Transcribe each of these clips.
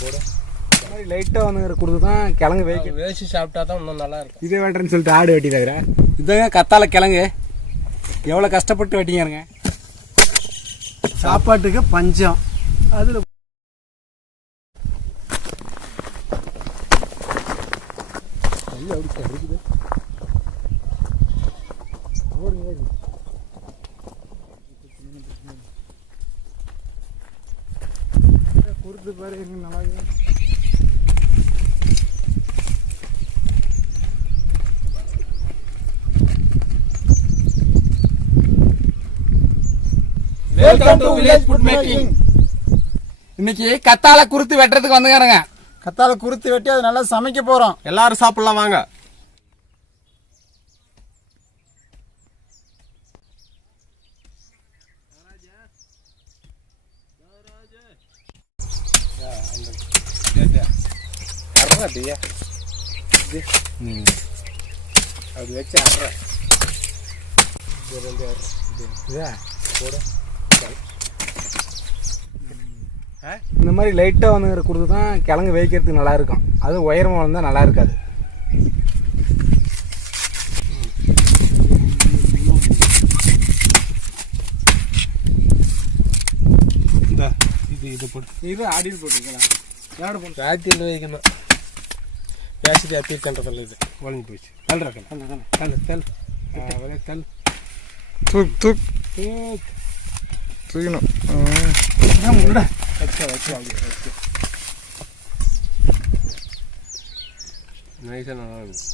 போட இந்த மாதிரி லைட்டாக வந்து கொடுத்து தான் கிழங்கு வேசி சாப்பிட்டா தான் இன்னும் நல்லா இருக்கும். இதே வேண்டன்னு சொல்லிட்டு ஆடு வெட்டி தவிர இதாங்க கத்தாழை கிழங்கு எவ்வளோ கஷ்டப்பட்டு வெட்டிங்காருங்க. சாப்பாட்டுக்கு பஞ்சம். அதில் குறுத்து பாரு நல்லா இன்னைக்கு கத்தாழை குருத்து வெட்டுறதுக்கு வந்துங்கிறங்க. கத்தாழை குருத்து வெட்டி அது நல்லா சமைக்க போறோம். எல்லாரும் சாப்பிடலாம் வாங்க. அது வச்சு இந்த மாதிரி லைட்டாக வந்து கொடுத்து தான் கிழங்கு வேய்க்கிறதுக்கு நல்லா இருக்கும். அது உயரமாக வந்தால் நல்லா இருக்காது. இது ஆடியில் போட்டுக்கலாம். யாரு போட்டு ராத்தியில் வைக்கணும். பேசிட்டு அத்திட்டன்றதில்ல. இது ஒழிஞ்சு போச்சு. தள்ளுறேன் தள்ளு தள் தள் தூக் தூக் தூக்கணும். முன்னடா வச்சு வச்சு அப்படி வச்சு நைஸாக நல்லா இருக்கும்.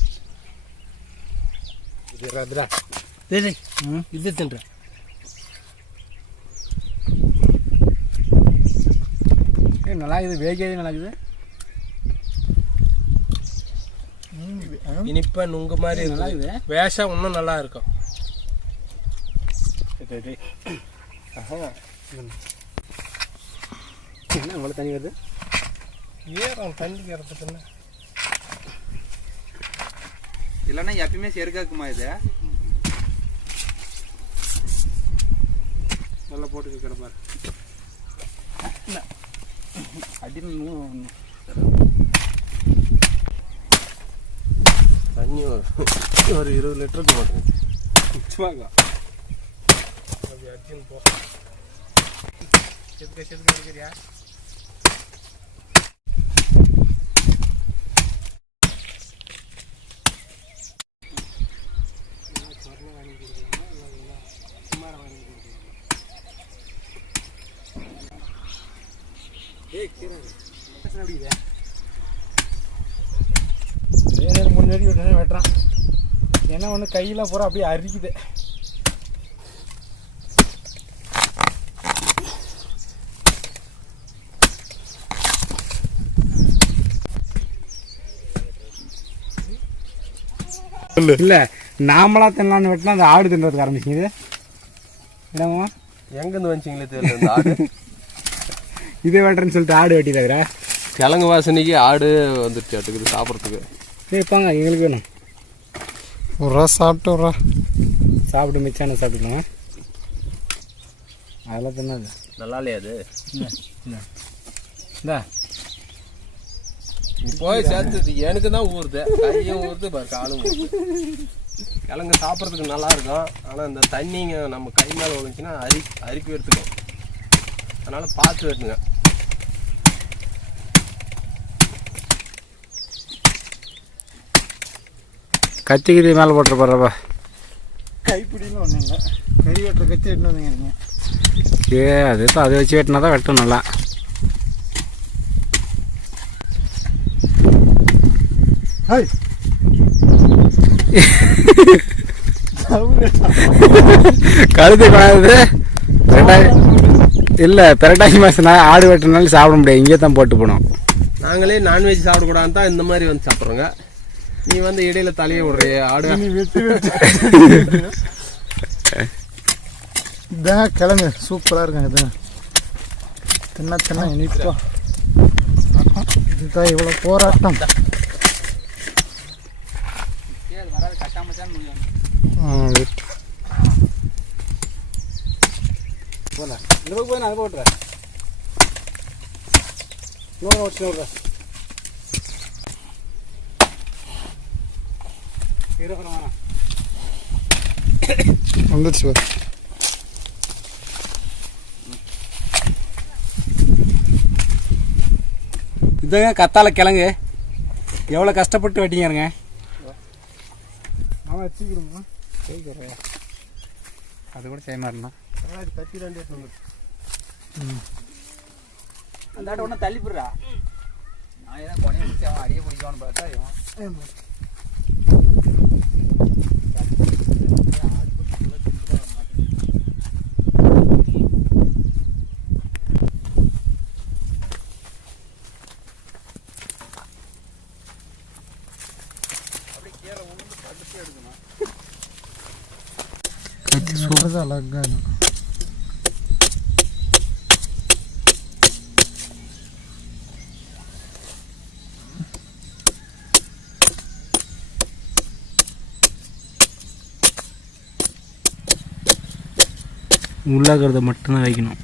இது ராத்ரா இது தின்றேன். நல்லா இது வேகையே நல்லா இருக்குது. இனிப்பா நுங்கு மாதிரி நல்லா இருக்குது. வேஷா இன்னும் நல்லா இருக்கும். என்ன அவ்வளோ தண்ணி வருது? ஏறும் தண்ணி இறப்பதுன்னு இல்லைன்னா எப்பயுமே செருக்காக்குமா இது? நல்லா போட்டு கிடப்பாரு. அடி தண்ணி ஒரு 20 லிட்டருக்கு மாட்டேங்க. சும்மாக்கா அப்படி அடிச்சுன்னு போ. செதுக்க அடிக்கிறியா? வெட்டுறான். ஏன்னா ஒன்று கையில் பூரா அப்படியே அரிக்குது. இல்லை நாமளா தின்னலான்னு வெட்டினா அந்த ஆடு தின்றதுக்கு ஆரம்பிச்சிங்க. இடமா எங்கேருந்து வந்துச்சிங்களே தெரியல. ஆடு இதே வெட்டுறேன்னு சொல்லிட்டு ஆடு வெட்டி தவிர கிழங்கு வாசனைக்கு ஆடு வந்துருச்சு அதுக்கு சாப்பிட்றதுக்கு. இருப்பாங்க எங்களுக்கு வேணும். ஒரு ரூபா சாப்பிட்டு ஒரு ரூபா சாப்பிட்டு மிச்சான சாப்பிட்டுக்கலாமா? அதெல்லாம் தின்னாது. நல்லா இல்லையா அது? இந்தா போய் சேர்த்து எனக்கு தான் ஊறுது. கையும் ஊறுது காலும் ஊறுது. கிழங்கு சாப்பிட்றதுக்கு நல்லா இருக்கும். ஆனால் இந்த தண்ணிங்க நம்ம கை மேலே விழுந்துச்சுன்னா அரிப்பு எடுத்துக்கும். அதனால் பார்த்து வெட்டுங்க. கத்திக்கிரி மேலே போட்டுரு போடுறப்பா. கைப்பிடின்னு ஒன்றும் இல்லை. கறி வெட்டுற கத்தி வெட்டினு வந்துங்க நீங்கள். அது இப்போ அதை வச்சு வெட்டினா தான் வெட்டும் நல்லா. கழுத்து கூடாது. இல்லை பெரட்டாங்கி மாசம்னா ஆடு வெட்டினாலும் சாப்பிட முடியாது. இங்கே தான் போட்டு போனோம். நாங்களே நான்வெஜ் சாப்பிடக்கூடாது தான் இந்த மாதிரி வந்து சாப்பிட்றோங்க. நீ வந்து இடையில தலையை விடுறிய ஆடு. இதான் கிழங்கு சூப்பராக இருக்குங்க. இது தின்ன தின்ன இனிப்பா. இதுதான் இவ்வளோ போராட்டம். போல இந்த பக்கம் போய் நான் போட்டுறேன். வந்துருச்சு. இதுங்க கத்தாழை கிழங்கு எவ்வளோ கஷ்டப்பட்டு வெட்டிங்கிறங்க. அது கூட செய்ய மாதிரிண்ணா தட்டி 2 எடுத்து அந்த ஆட்டை ஒன்றும் தள்ளிப்படுறா. நான் ஏதாவது கொனையை பிடிச்சி அவன் அடியே பிடிக்கணும்னு பார்த்தா சொல்றது அழகா உள்ளாகிறத மட்டும்தான் வைக்கணும்.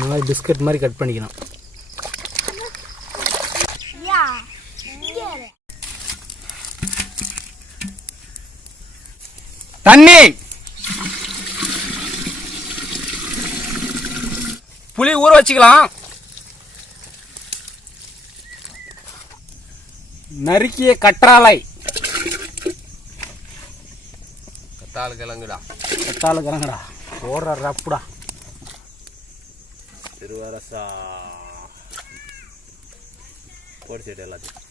நல்லா பிஸ்கட் மாதிரி கட் பண்ணிக்கணும். தண்ணி புளி ஊற வச்சுக்கலாம். நறுக்கிய கற்றாழை, கத்தாழை கிழங்குடா, கத்தாழை கிழங்குடா போடுற ரப்புடா. திருவரசா போட்டு சைடு எல்லாத்தையும்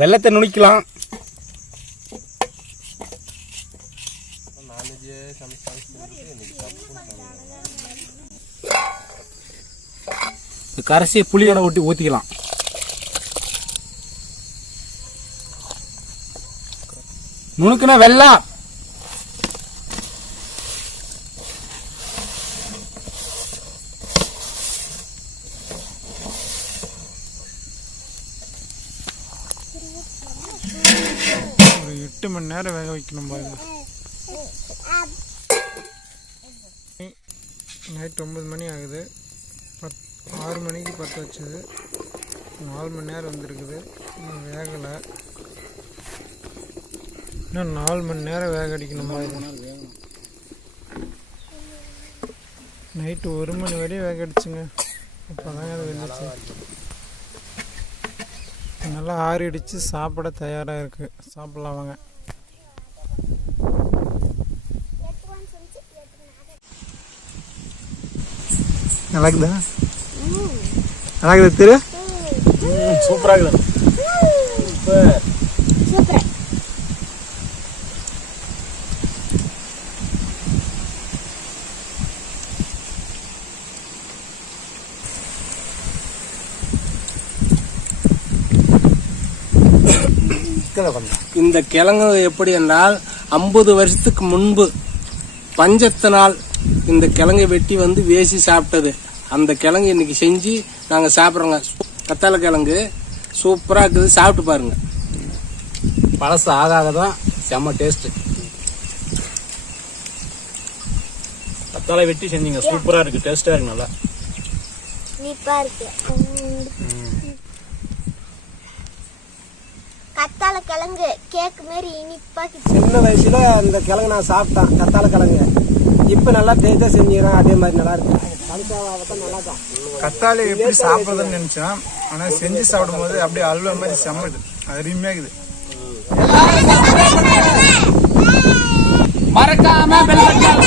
வெள்ளத்தை நுணிக்கலாம். நான்வெஜ்ஜே சமைச்சு கரைசி புளியோட ஊற்றிக்கலாம். நுணுக்குனா வெல்லம், ஒரு 8 மணி நேரம் வேக வைக்கணும் பாருங்க. நைட் 9 மணி ஆகுது. 6 மணிக்கு பற்ற வச்சது 4 மணி நேரம் வந்துருக்குது. இன்னும் வேகலை. இன்னும் 4 மணி நேரம் வேக அடிக்கணுமா? நைட்டு 1 மணி வரையும் வேக அடிச்சுங்க. அப்போ தாங்க அது வெந்துச்சு. நல்லா ஆறிடுச்சு. சாப்பிட தயாராக இருக்குது. சாப்பிட்லாம் வாங்க. நல்லா இருக்குதா? நல்லா இருக்குது திரு. சூப்பராக இருக்குது. Super super. இந்த கிழங்கு எப்படி என்றால் 50 வருஷத்துக்கு முன்பு பஞ்சத்தினால் இந்த கிழங்கை வெட்டி வந்து வேசி சாப்பிட்டது. அந்த கிழங்கு இன்னைக்கு செஞ்சு நாங்கள் சாப்பிட்றோங்க. கத்தாழை கிழங்கு சூப்பராக இருக்குது, சாப்பிட்டு பாருங்க. பழசு ஆக தான் செம்ம டேஸ்ட். கத்தாழை வெட்டி செஞ்சீங்க, சூப்பரா இருக்கு, டேஸ்டா இருக்கு, நல்லா இனிப்பா இருக்கு. கத்தாழை கிழங்கு கேக் மாதிரி இனிப்பா. சின்ன வயசுல இந்த கிழங்கு நான் சாப்பிட்டேன், கத்தாழை கிழங்கு. இப்ப நல்லா டேஸ்டா செஞ்சுக்கிறேன், அதே மாதிரி நல்லா இருக்கு. நல்லா தான். கத்தாழை எப்படி சாப்பிடுறதுன்னு நினைச்சேன், ஆனா செஞ்சு சாப்பிடும் போது அப்படியே அல்வா மாதிரி செம்மது, அருமையா இருக்குது. மறக்காம பெல் பட்டன்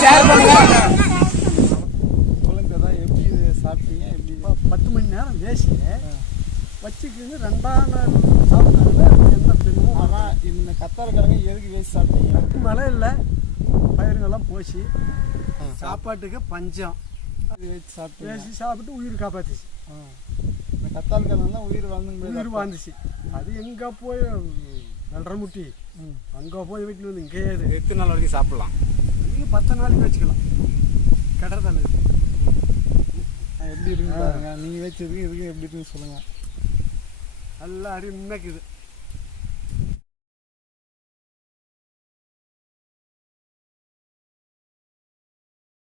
ஷேர் பண்ணுங்க. சொல்லுங்க தாத்தா, எப்படி இது சாப்பிட்டீங்க? எப்படி 10 மணி நேரம் வேசி வச்சுக்கின்னு 2ஆம் நாள் சாப்பிட்டாங்க. என்ன தெரியுமோ, ஆனா இந்த கத்தாழை கிழங்கு எதுக்கு வேஸ்ட் சாப்பிட்டீங்க? மழை இல்லை, பயிருங்கெல்லாம் போச்சு, சாப்பாட்டுக்கு பஞ்சம். வேஸ்ட் சாப்பிட்டு வேசி சாப்பிட்டு உயிர் காப்பாத்திச்சு. இந்த கத்தாழை கிழங்கு தான் உயிர் உயிர் வாழ்ந்துச்சு. அது எங்கே போய் வெள்ளரை முட்டி அங்கே போய் வீட்டில் வந்து இங்கேயே எத்தனை நாள் வரைக்கும் சாப்பிடலாம்? நீங்கள் 10 நாளைக்கு வச்சுக்கலாம். கடை தானே எப்படி இருக்குன்னு பாருங்க. நீங்க வச்சதுக்கு இதுக்கு எப்படி இருக்குன்னு சொல்லுங்க. நல்லா அருமையாக இருக்குது.